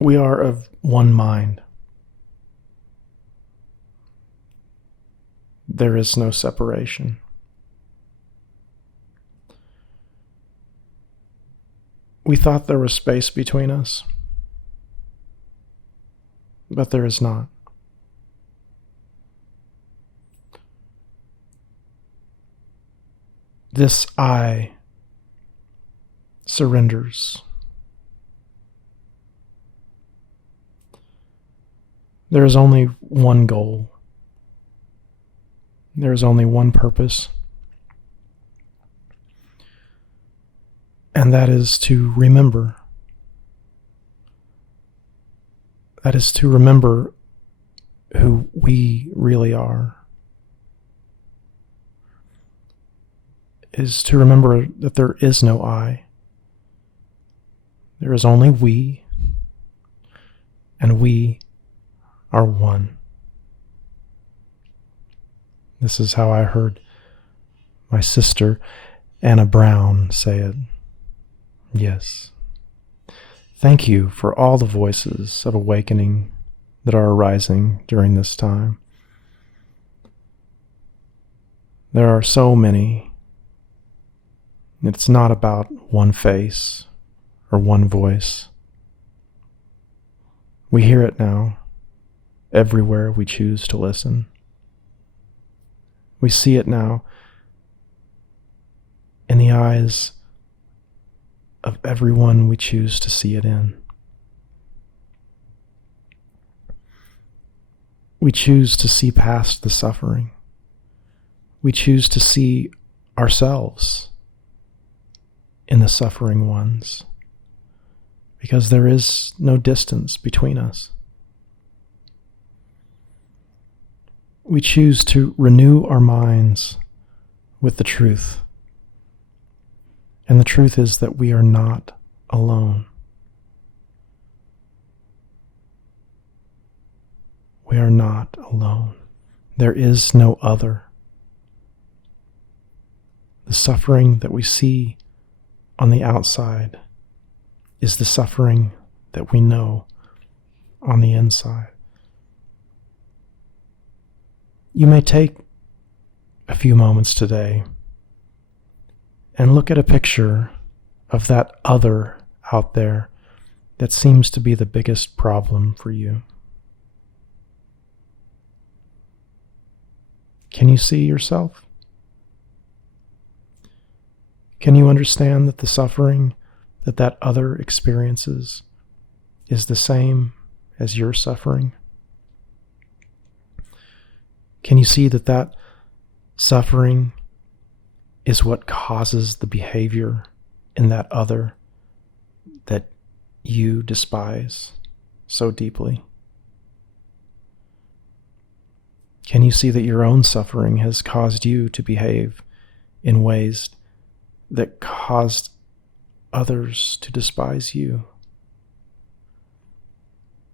We are of one mind. There is no separation. We thought there was space between us, but there is not. This I surrenders. There is only one goal. There is only one purpose, and that is to remember. That is to remember who we really are. Is to remember that there is no I. There is only we, and we are one. This is how I heard my sister Anna Brown say it. Yes. Thank you for all the voices of awakening that are arising during this time. There are so many. It's not about one face or one voice. We hear it now, everywhere we choose to listen. We see it now in the eyes of everyone we choose to see it in. We choose to see past the suffering. We choose to see ourselves in the suffering ones, because there is no distance between us. We choose to renew our minds with the truth. And the truth is that we are not alone. We are not alone. There is no other. The suffering that we see on the outside is the suffering that we know on the inside. You may take a few moments today and look at a picture of that other out there that seems to be the biggest problem for you. Can you see yourself? Can you understand that the suffering that other experiences is the same as your suffering? Can you see that suffering is what causes the behavior in that other that you despise so deeply? Can you see that your own suffering has caused you to behave in ways that caused others to despise you?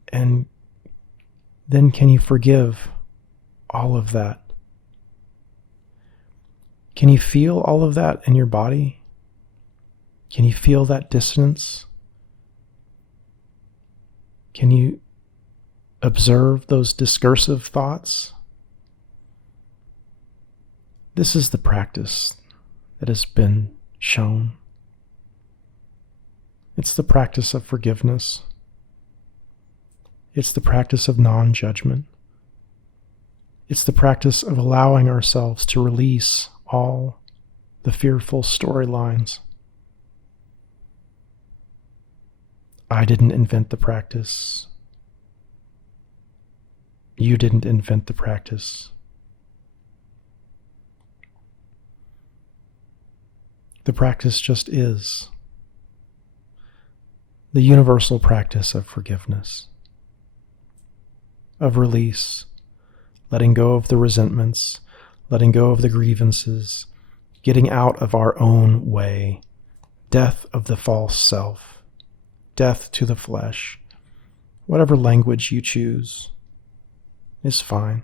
And then can you forgive all of that? Can you feel all of that in your body? Can you feel that dissonance? Can you observe those discursive thoughts? This is the practice that has been shown. It's the practice of forgiveness. It's the practice of non-judgment. It's the practice of allowing ourselves to release all the fearful storylines. I didn't invent the practice. You didn't invent the practice. The practice just is. The universal practice of forgiveness, of release, letting go of the resentments, letting go of the grievances, getting out of our own way, death of the false self, death to the flesh. Whatever language you choose is fine.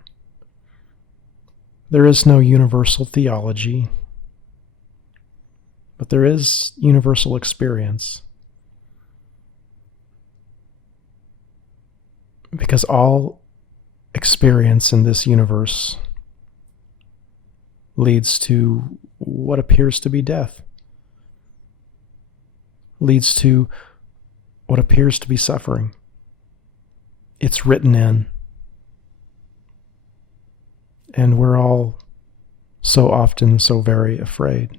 There is no universal theology, but there is universal experience. Because all experience in this universe leads to what appears to be death, leads to what appears to be suffering. It's written in. And we're all so often so very afraid.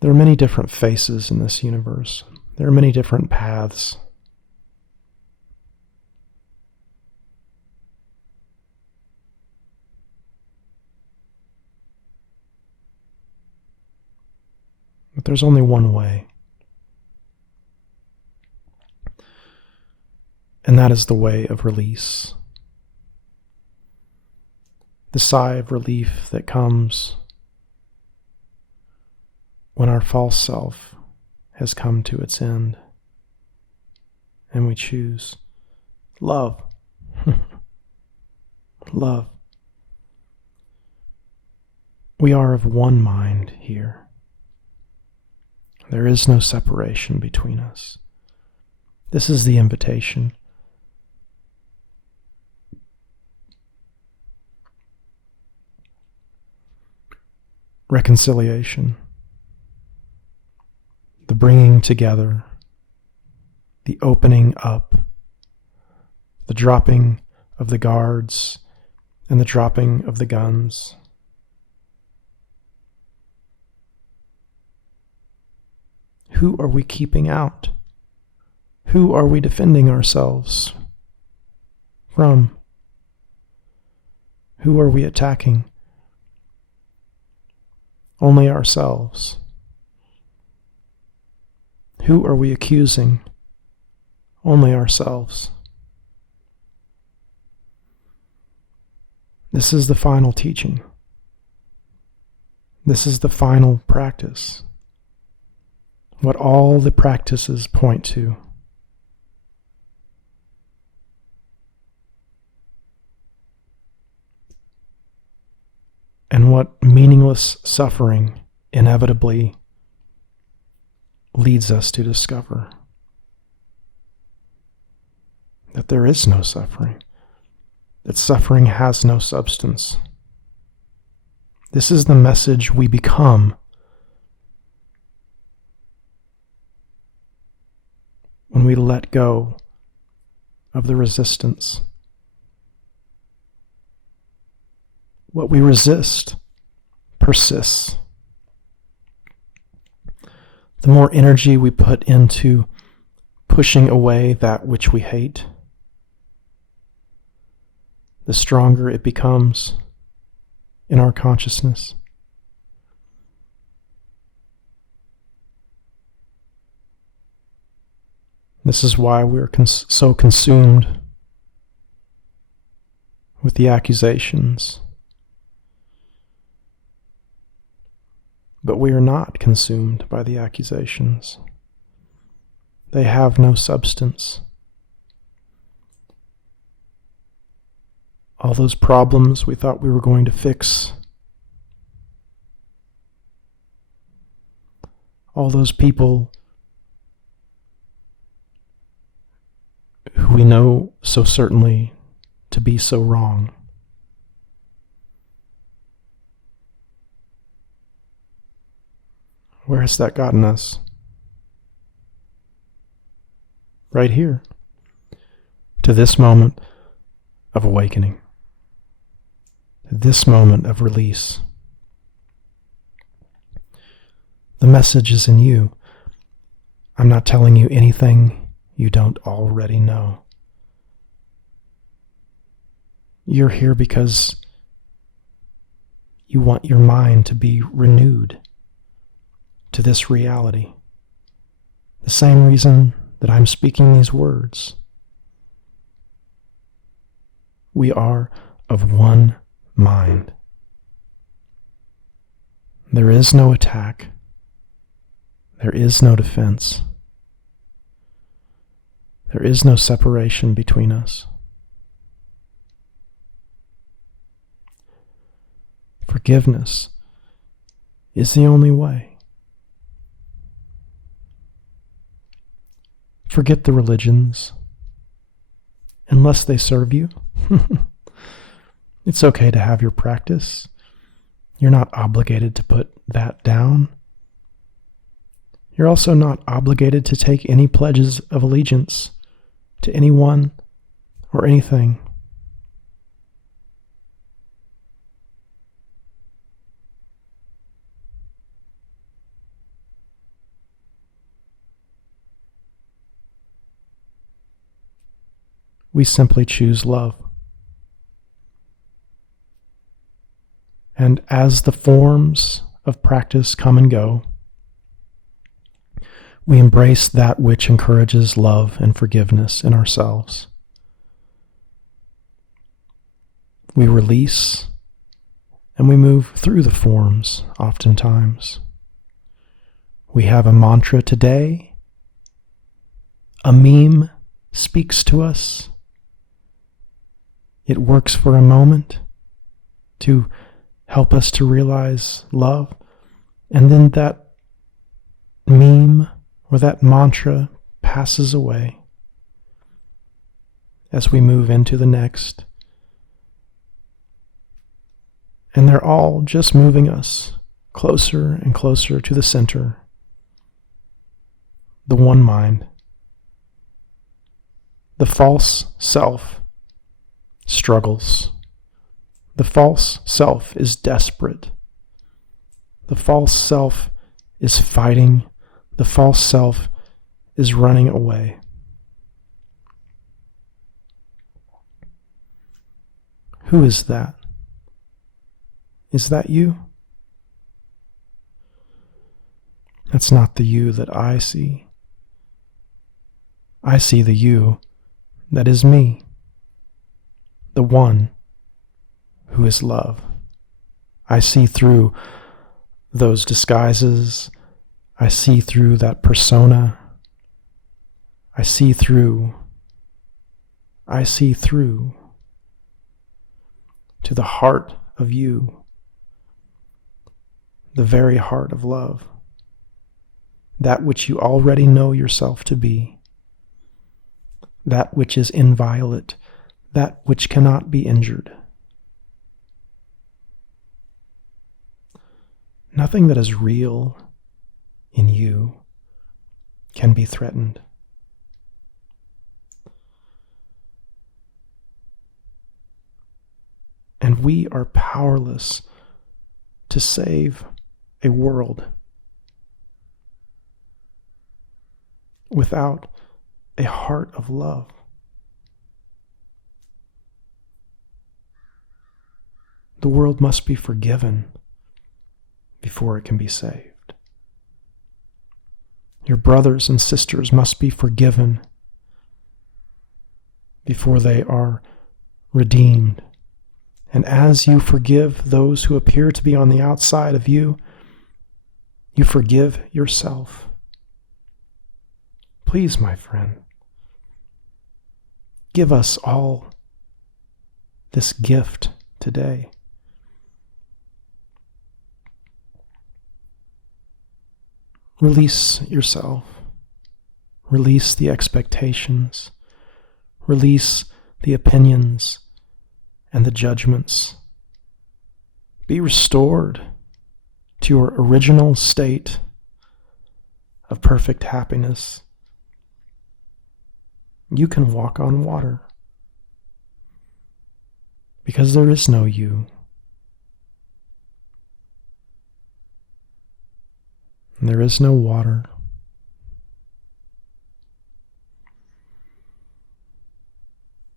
There are many different faces in this universe. There are many different paths. But there's only one way. And that is the way of release. The sigh of relief that comes when our false self has come to its end and we choose love. Love. We are of one mind here. There is no separation between us. This is the invitation. Reconciliation, the bringing together, the opening up, the dropping of the guards and the dropping of the guns. Who are we keeping out? Who are we defending ourselves from? Who are we attacking? Only ourselves. Who are we accusing? Only ourselves. This is the final teaching. This is the final practice. What all the practices point to. And what meaningless suffering inevitably leads us to discover. That there is no suffering. That suffering has no substance. This is the message we become when we let go of the resistance. What we resist persists. The more energy we put into pushing away that which we hate, the stronger it becomes in our consciousness. This is why we're so consumed with the accusations. But we are not consumed by the accusations. They have no substance. All those problems we thought we were going to fix, all those people who we know so certainly to be so wrong, where has that gotten us? Right here, to this moment of awakening, to this moment of release. The message is in you. I'm not telling you anything you don't already know. You're here because you want your mind to be renewed to this reality. The same reason that I'm speaking these words. We are of one mind. There is no attack. There is no defense. There is no separation between us. Forgiveness is the only way. Forget the religions, unless they serve you. It's okay to have your practice. You're not obligated to put that down. You're also not obligated to take any pledges of allegiance to anyone or anything. We simply choose love. And as the forms of practice come and go, we embrace that which encourages love and forgiveness in ourselves. We release and we move through the forms oftentimes. We have a mantra today. A meme speaks to us. It works for a moment to help us to realize love. And then that meme or that mantra passes away as we move into the next. And they're all just moving us closer and closer to the center, the one mind. The false self struggles. The false self is desperate. The false self is fighting. The false self is running away. Who is that? Is that you? That's not the you that I see. I see the you that is me, the one who is love. I see through those disguises. I see through that persona. I see through to the heart of you, the very heart of love, that which you already know yourself to be, that which is inviolate, that which cannot be injured. Nothing that is real in you can be threatened. And we are powerless to save a world without a heart of love. The world must be forgiven before it can be saved. Your brothers and sisters must be forgiven before they are redeemed. And as you forgive those who appear to be on the outside of you, you forgive yourself. Please, my friend, give us all this gift today. Release yourself. Release the expectations. Release the opinions and the judgments. Be restored to your original state of perfect happiness. You can walk on water because there is no you. And there is no water.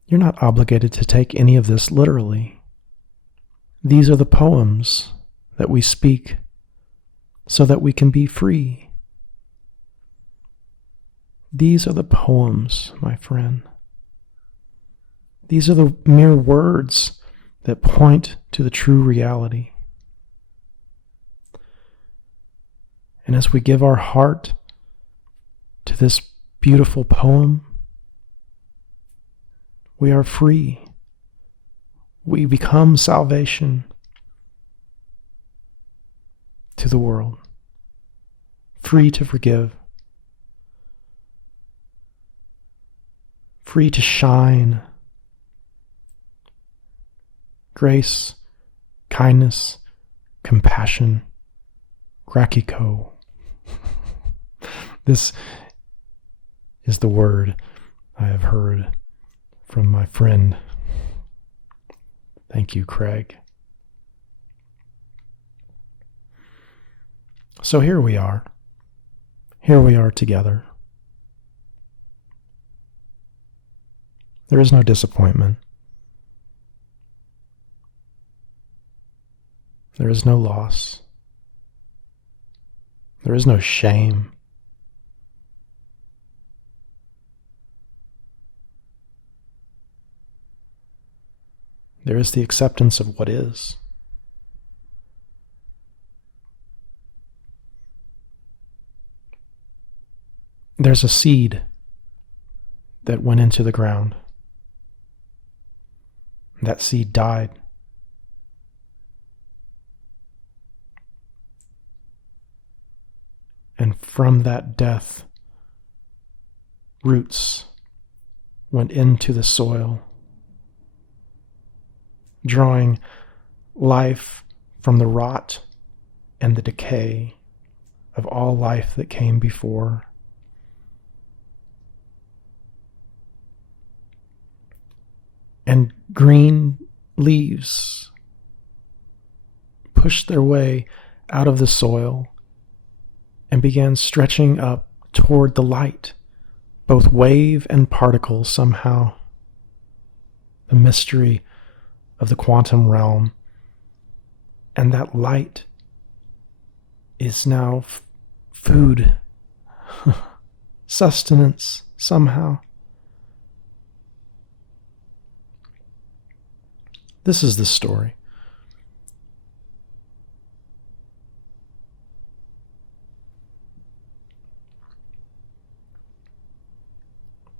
You're not obligated to take any of this literally. These are the poems that we speak so that we can be free. These are the poems, my friend. These are the mere words that point to the true reality. And as we give our heart to this beautiful poem, we are free. We become salvation to the world, free to forgive, free to shine. Grace, kindness, compassion, Grakiko. This is the word I have heard from my friend. Thank you, Craig. So here we are. Here we are together. There is no disappointment. There is no loss. There is no shame. There is the acceptance of what is. There's a seed that went into the ground. That seed died. And from that death, roots went into the soil, drawing life from the rot and the decay of all life that came before. And green leaves pushed their way out of the soil and began stretching up toward the light, both wave and particle somehow. The mystery of the quantum realm. And that light is now food, sustenance somehow. This is the story.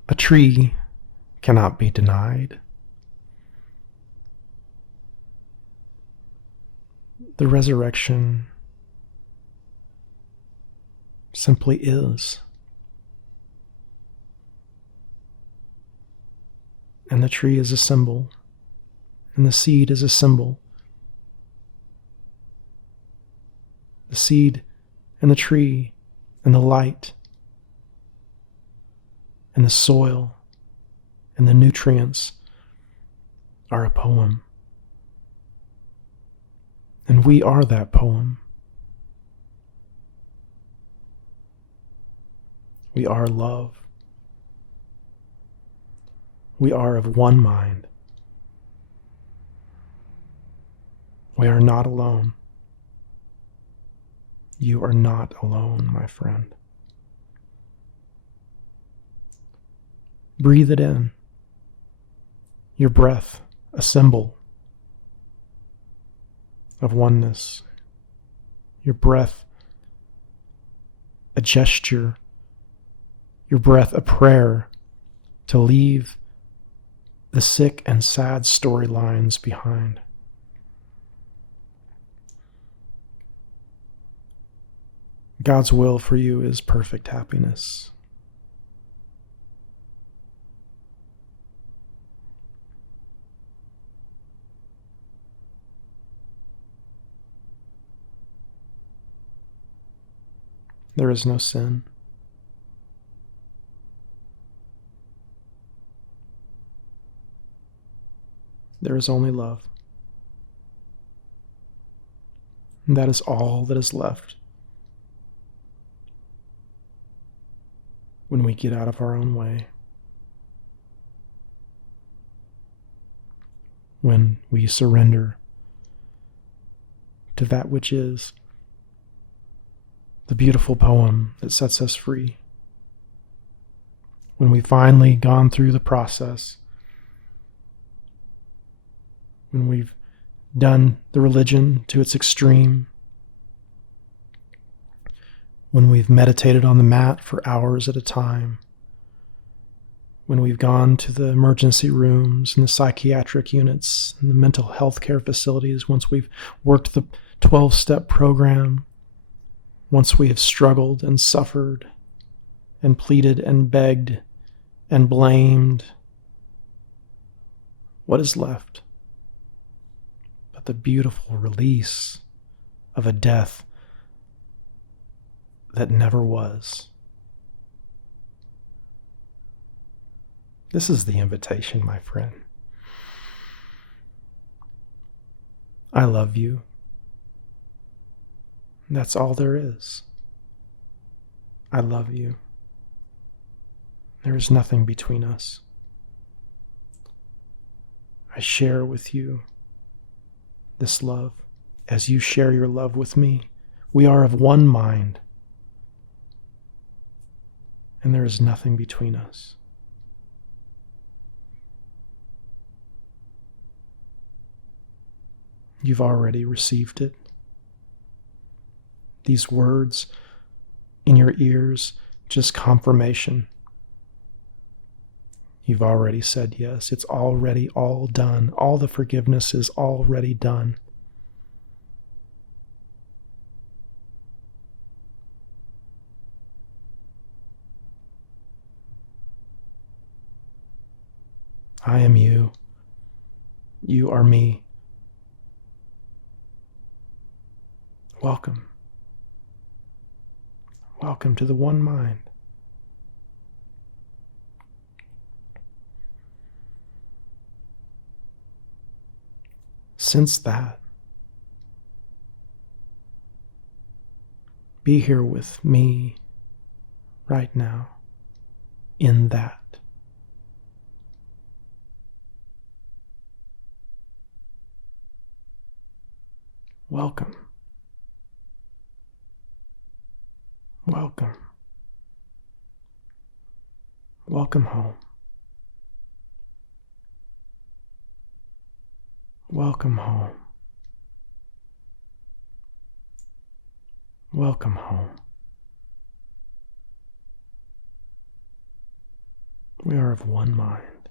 A tree cannot be denied. The resurrection simply is. And the tree is a symbol, and the seed is a symbol. The seed and the tree and the light and the soil and the nutrients are a poem. And we are that poem. We are love. We are of one mind. We are not alone. You are not alone, my friend. Breathe it in. Your breath, a symbol of oneness. Your breath, a gesture. Your breath, a prayer to leave the sick and sad storylines behind. God's will for you is perfect happiness. There is no sin. There is only love. And that is all that is left when we get out of our own way. When we surrender to that which is the beautiful poem that sets us free. When we've finally gone through the process, when we've done the religion to its extreme, when we've meditated on the mat for hours at a time, when we've gone to the emergency rooms and the psychiatric units and the mental health care facilities, once we've worked the 12-step program, once we have struggled and suffered and pleaded and begged and blamed What is left but the beautiful release of a death that never was? This is the invitation, my friend. I love you. That's all there is. I love you. There is nothing between us. I share with you this love as you share your love with me. We are of one mind, and there is nothing between us. You've already received it. These words in your ears, just confirmation. You've already said yes. It's already all done. All the forgiveness is already done. I am you. You are me. Welcome. Welcome to the one mind. Sense that. Be here with me right now in that. Welcome. Welcome. Welcome home. Welcome home. Welcome home. We are of one mind.